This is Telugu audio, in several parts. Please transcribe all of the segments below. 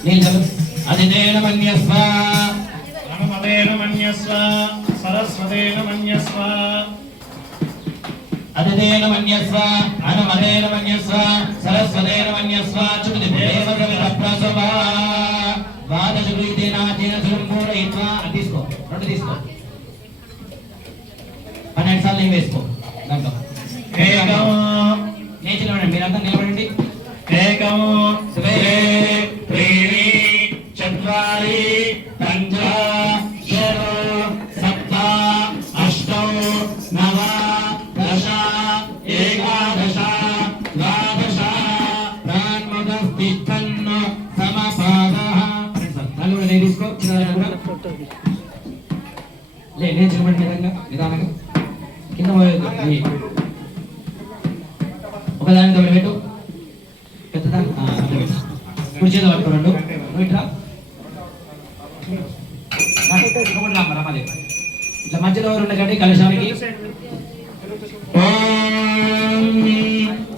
అదిదేన మన్యస్వ అనుమదేన మన్యస్వ సరస్వతేన మన్యస్వ అదిదేన మన్యస్వ అనుమదేన మన్యస్వ సరస్వతేన మన్యస్వ చుక్తి దేవత ప్రసవ వాదశురీతేన తేన సంపూర్ణయిత్వా తీసుకో రెండు తీసుకో 12 సార్లు నేను వేసుకో దాంట్లో ఏకం నేను నిలబడండి మీరంతా నిలబడండి ఏకం ద్వే త్రీణి చత్వారి పంచ షడ్ సప్త అష్ట నవ దశ ఏకాదశ ద్వాదశ ప్రాణ్మదస్తిష్టన్న సమపాదః తల్లు నేను తీసుకో లే నేను నిలబడి నిదానంగా కింద ఒకదాని తొలి పెట్టు పెద్దదాన్ని కుడి చేత పట్టుకోండు ఇట్లా రమాలి ఇట్లా మధ్యలో ఎవరు ఉండకండి కలశానికి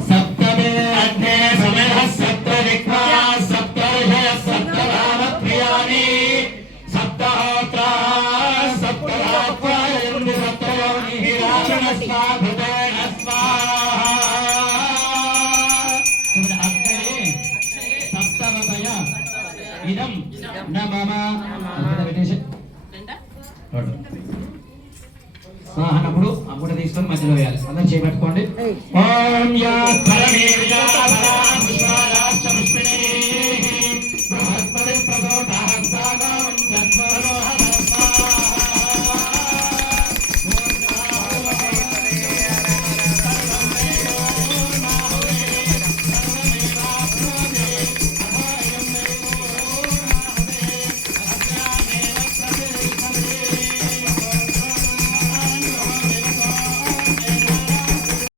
సప్తమే అగ్నే సమయ సప్త విఘ్నా సప్త విజయ సప్త రామ ప్రియాని సప్తహోత్ర సప్తరాత్ర సప్తయోని హిరాణ స్వాభృతేన స్వాహ సప్తవతయ ఇదం నమమ స్వాహనప్పుడు అప్పుడు తీసుకొని మధ్యలో వేయాలి అందరూ చేపెట్టుకోండి ఓం యా పరమేశ